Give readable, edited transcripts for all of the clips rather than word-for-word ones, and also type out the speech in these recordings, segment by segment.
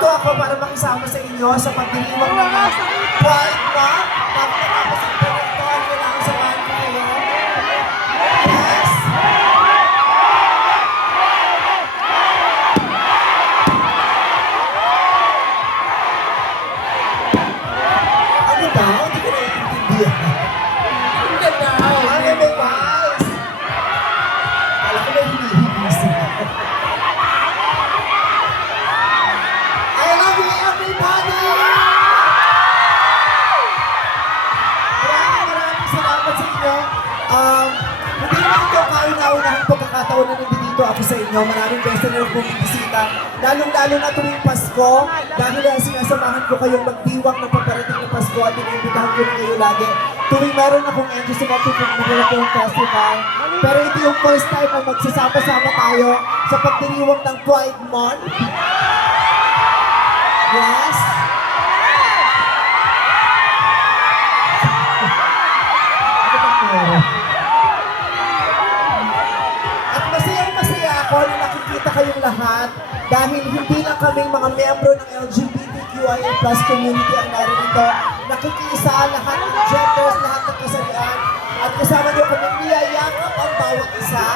Naririto ako para makisama sa inyo sa pagdiriwang ng Pride Month. Pagkatapos ang direkto, kailangan samahan ko kayo. Yes! Ano ba? Hindi ko naiintindihan. Ang ganda. Ano may guys? Alam ko may hinihibis. I love you everybody! Maraming salamat sa inyo. Hindi naman ito kauna-unahang pagkakataon na nandito ako sa inyo. Maraming beses na bumibisita. Lalong-lalo na tuwing Pasko. Dahil sinasamahan ko kayong magdiwang ng paparating ng Pasko at iniimbitahan ko na kayo lagi. Tuwing meron akong Angel sa Matutulog Festival. Pero ito yung first time na magsasama-sama tayo sa pagdiriwang ng Pride Month. Yes. At masaya ako na nakikita kayong lahat dahil hindi lang kaming mga miyembro ng LGBTQIA+ community ang naririto. Nakikisa lahat ng genders, lahat ng kasarian at kasama niyo kami niyayakap ang bawat isa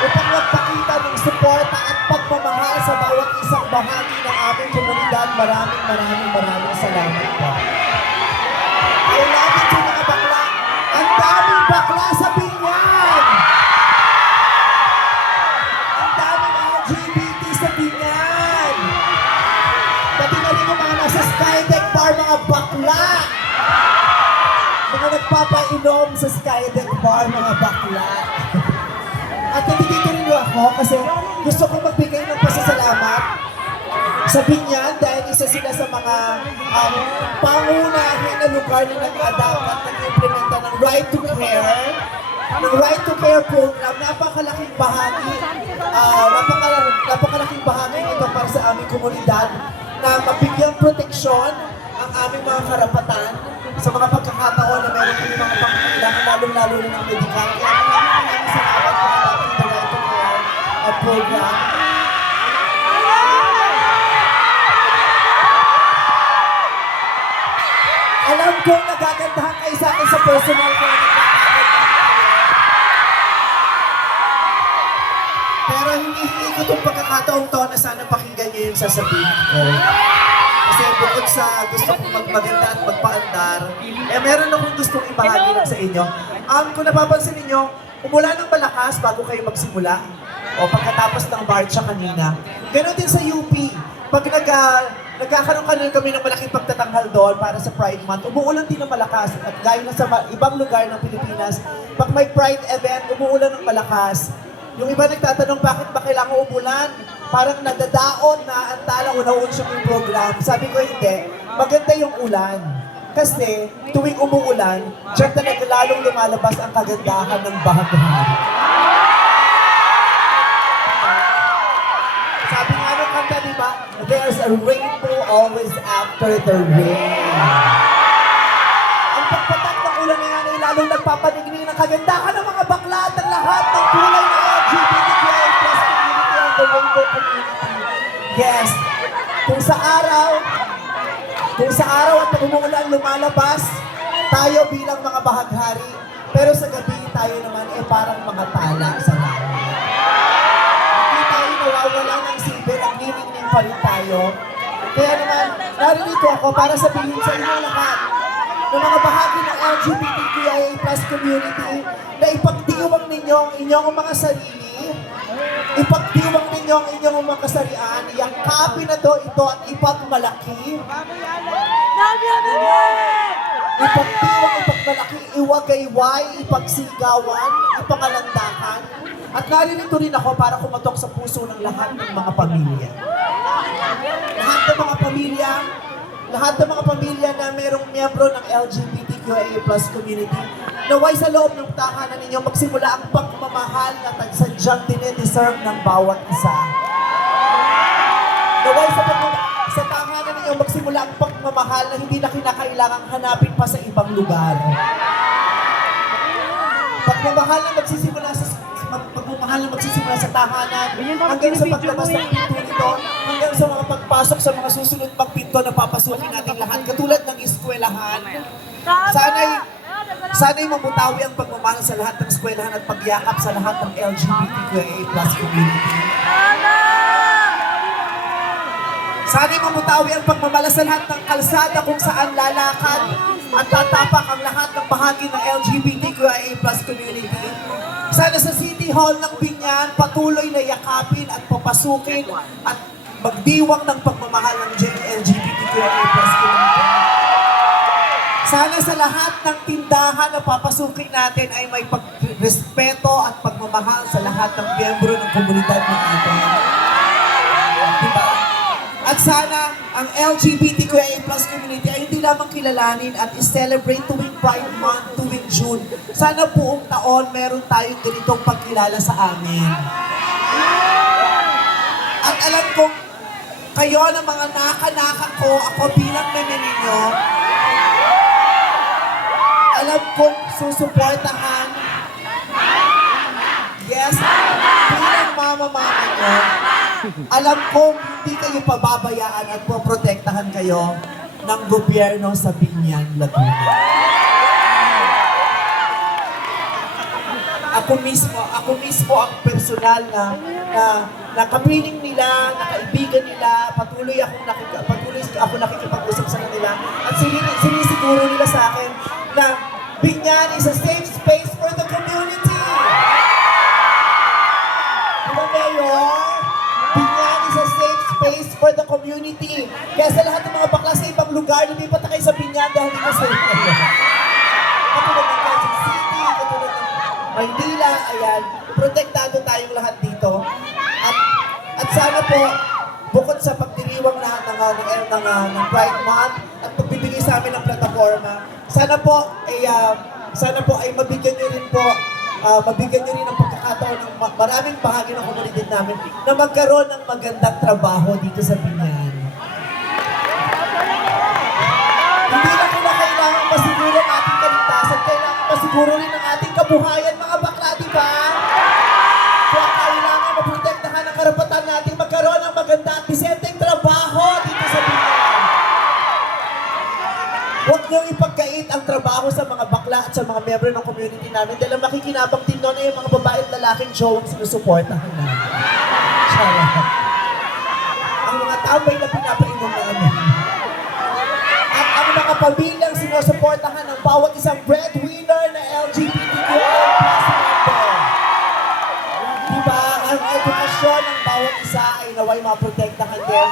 upang magpakita ng suporta at pagmamahal sa bawat isang bahagi ng aming komunidad. Maraming salamat po. I love you to mga bakla. Ang daming bakla sa Binyan! Ang daming LGBT sa Binyan! Pati na rin yung mga nasa Skydeck Bar, mga bakla! Mga nagpapainom sa Skydeck Bar, mga bakla. At nandito rin ako kasi gusto kong magbigay ng pasasalamat sa Binyan dahil isa sila sa mga pangunahin na lugar na nag-adapt at nag-implementa ng Right to Care. Ng Right to Care program, napakalaking bahagi, napakalaking bahagi nito para sa aming komunidad na mabigyang proteksyon ang aming mga karapatan sa mga pagkakataon na meron kami mga pangkailangan lalong-lalo na ng medikal. Kaya maraming salamat po sa ating Right to Care program. Alam kong nagagandahan kayo sa akin sa personal ko. Pero hinihingi ko itong pagkakataong to na sana pakinggan niyo yung sasabihin ko. Kasi bukod sa gusto kong magmaganda at magpaandar, meron akong gustong ibahagi lang sa inyo. Kung napapansin ninyo, umulan ng malakas bago kayo magsimula. O pagkatapos ng marcha kanina. Ganon din sa UP. Pag nagkakaroon kami ng malaking pagtatanghal doon para sa Pride Month, umuulan din ng malakas. At gaya na sa ibang lugar ng Pilipinas, pag may Pride event, umuulan ng malakas. Yung iba nagtatanong, bakit ba kailangan umulan? Parang nadadaon na ang tala o nauunsyon yung program. Sabi ko, hindi. Maganda yung ulan. Kasi tuwing umuulan, diyan talaga lalong lumalabas ang kagandahan ng bahaghari. Sabi nga ng kanta, di ba? There's a rainbow always after the rain. Ang pagpatak ng ulan na yan ay lalong nagpapanigning ng kagandahan ng mga bakla at ang lahat ng kulay ng LGBTQIA+ community and the rainbow community. Yes, kung sa araw at umuulan lumalabas, tayo bilang mga bahaghari, pero sa gabi tayo naman parang mga tala sa langit. Hindi tayo nawawala ng silbi, nagniningning pa rin tayo. Kaya naman, naririto ako para sabihin sa inyo lahat ng mga bahagi ng LGBTQIA+ community na ipagdiwang ninyo ang inyong mga sarili, ipagdiwang ninyo ang inyong mga kasarian, yakapin na ito at ipagmalaki. Ipagdiwang, ipagmalaki, iwagayway, ipagsigawan, ipangalandakan. At naririto rin ako para kumatok sa puso ng lahat ng mga pamilya. Lahat ng mga pamilya na mayroong miyembro ng LGBTQIA+ community, naway sa loob ng tahanan ninyo magsimula ang pagmamahal na sadyang dinideserve ng bawat isa. Naway sa tahanan ninyo magsimula ang pagmamahal na hindi na kinakailangang hanapin pa sa ibang lugar. Pagmamahal na magsisimula sa tahanan hanggang sa paglabas ng pinto dito hanggang sa mga pagpasok sa mga susunod pang pinto na papasukin natin lahat, katulad ng eskwelahan. Sana'y mamutawi ang pagmamahal sa lahat ng eskwelahan at pagyakap sa lahat ng LGBTQIA+ community. Sana'y mamutawi ang pagmamahal sa lahat ng kalsada kung saan lalakad at tatapak ang lahat ng bahagi ng LGBTQIA+ community. Sana sa City Hall ng Binyan, patuloy na yakapin at papasukin at magdiwang ng pagmamahal ng LGBTQIA+ community. Sana sa lahat ng tindahan na papasukin natin ay may pagrespeto at pagmamahal sa lahat ng miyembro ng komunidad ng atin. Diba? At sana ang LGBTQIA+ community ay hindi lamang kilalanin at i-celebrate tuwing Pride Month, tuwing June. Sana buong taon meron tayong ganitong pagkilala sa amin. At alam kong kayo ng mga naka-naka ko, ako bilang meme ninyo, alam kong susuportahan. Yes, bilang mama nyo, alam kong hindi kayo pababayaan at poprotektahan kayo ng gobyerno sa Binyan, Laguna. Ako mismo ang personal na kapiling nila, na kaibigan nila, patuloy ako nakikipag-usap sa kanila at sinisiguro nila sa akin na Binyan is a safe space for the community. Diba, Mayor? Binyan is a safe space for the community. Kaya sa lahat ng mga bakla sa ibang lugar, lumipat na kayo sa Binyan dahil dito safe kayo. Katulad ng Quezon City, katulad ng Maynila, ayan, protektado tayong lahat dito. At sana po, bukod sa pagdiriwang lahat ng Pride Month at pagbibigay sa amin ng plataforma, sana po ay mabigyan niyo rin ng pagkakataon ng maraming bahagi ng komunidad namin na magkaroon ng magandang trabaho dito sa Binyan. Hindi lang na kailangan masiguro ang ating kaligtasan, kailangan masiguro rin ang ating kabuhayan, mga bakla, di ba? Kaya kailangan maprotektahan ang karapatan natin magkaroon ng maganda at disenteng trabaho dito sa Binyan. Huwag niyong ipagkait ang trabaho sa mga bakla at sa mga miyembro ng community namin dahil ang makikinabang din noon ay yung mga babae at lalaking showang sinusuportahan namin. Charot. Ang mga tambay na pinapainom namin. At ang mga pamilyang sinusuportahan ng bawat isang breadwinner na LGBTQIA+ member. Diba? Ang edukasyon ng bawat isa ay naway maprotektahan din.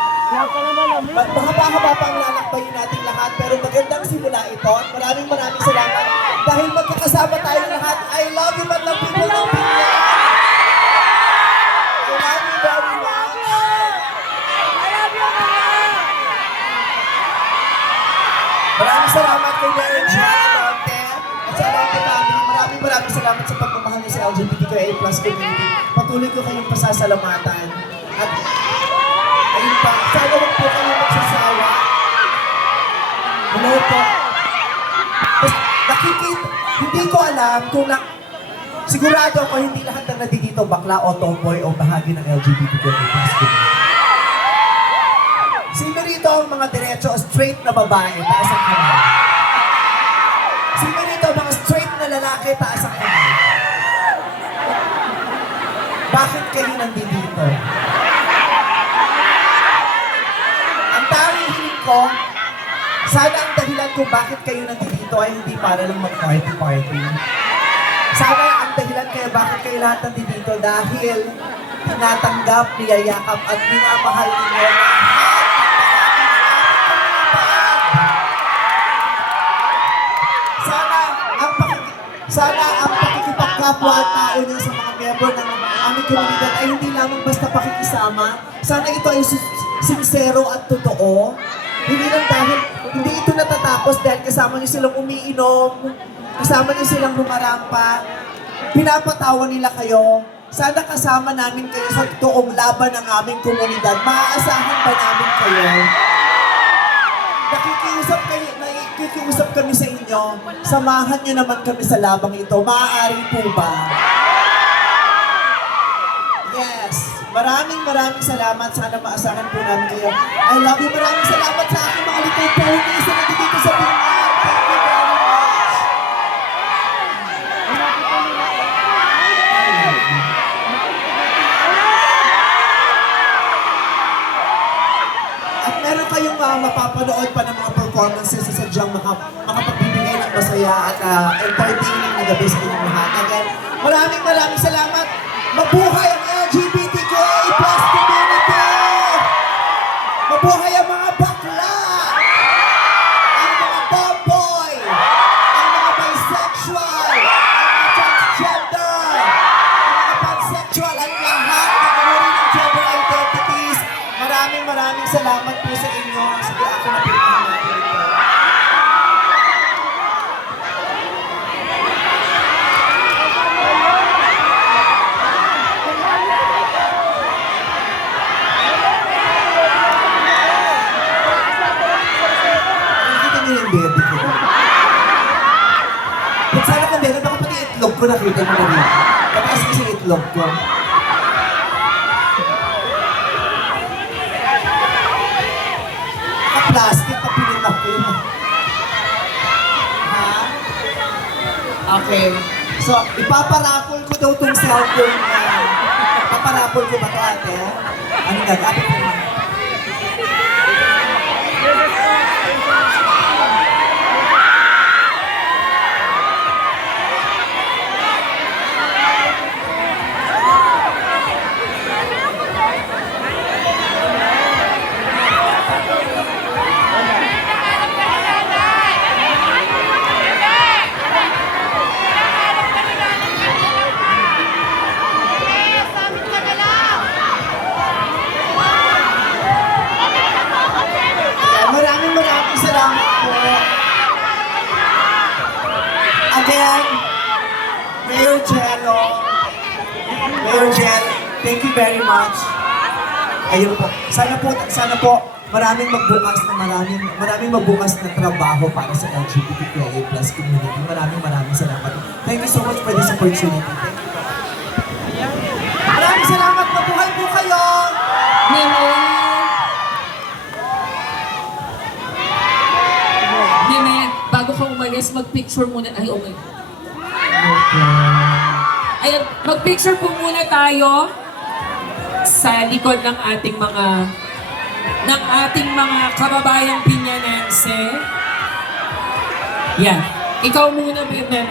Mahaba-haba pa ang lalakbayin natin lahat, pero magandang simula ito. At maraming salamat. Dahil magkakasama tayo lahat, I love you, man ng people ng Binyan. I love you very much. Maraming salamat kay Mayor John Alonte at sa Alonte family. Maraming salamat sa pagmamahal niyo sa LGBTQIA+ community. Patuloy ko kayong pasasalamatan. At ayun pa, sana huwag po kayo magsasawa. Hello po. Hindi ko alam kung sigurado ako hindi lahat ng nandito bakla o tomboy o bahagi ng LGBTQIA+ community. Sino rito ang mga diretso o straight na babae? Taas ang kamay. Sino rito ang mga straight na lalaki? Taas ang kamay. Bakit kayo nandito? Ang tanging hiling ko, sana ang dahilan kung bakit kayo nandito ay hindi para lang mag-party-party. Sana ang dahilan kaya bakit kayo lahat nandito dahil tinatanggap, niyayakap at minamahal ninyo lahat. Sana ang pakikipagkapwa-tao niya sa mga miyembro ng aming komunidad ay hindi lamang basta pakikisama. Sana ito ay sincero at totoo. Hindi ito natatapos dahil kasama niyo silang umiinom, kasama niyo silang lumarampa, pinapatawa nila kayo. Sana kasama namin kayo sa totoong laban ng aming komunidad. Maaasahan ba namin kayo? Nakikiusap kami sa inyo, samahan niyo naman kami sa labang ito. Maaari po ba? Yes. Maraming salamat. Sana maasahan po namin kayo. I love you. Maraming salamat sa aking mga little ponies na nandito sa Binyan. Thank you very much. At meron kayong mapapanood pa ng mga performances sa sadyang makapagbibigay ng masaya at entertaining na gabi sa inyong lahat. Again, maraming salamat. Mabuhay ang LGBTQIA+ community! Mabuhay ang mga bakla! Ang mga tomboy! Ang mga bisexual! Ang mga transgender! Ang mga pansexual! Ang lahat ng uri ng gender identities! Maraming salamat po sa inyo. Sige, ako na pinakahan natin ito. Nakikita niyo yung baby ko. Kung sana kang baby, baka pati itlog ko nakita mo na rin. Mataas kasi itlog ko. Plastic na pinitak ko. Ha? Okay. So, ipaparapol ko daw itong cellphone na. Ipaparapol ko ba ito, ate? Ano gagawin ko? Maraming salamat po. Again, Mayor Jel, thank you very much. Ayun po. Sana po maraming magbukas na trabaho para sa LGBTQIA+ community. Maraming salamat. Thank you so much for this opportunity. Thank you. Maraming salamat. Mabuhay po kayo. Nene, bago ka umalis, mag-picture muna. Ay, okay. Ayan, mag-picture po muna tayo sa likod ng ating mga kababayang Binyanense. Yan. Ikaw muna, Nene.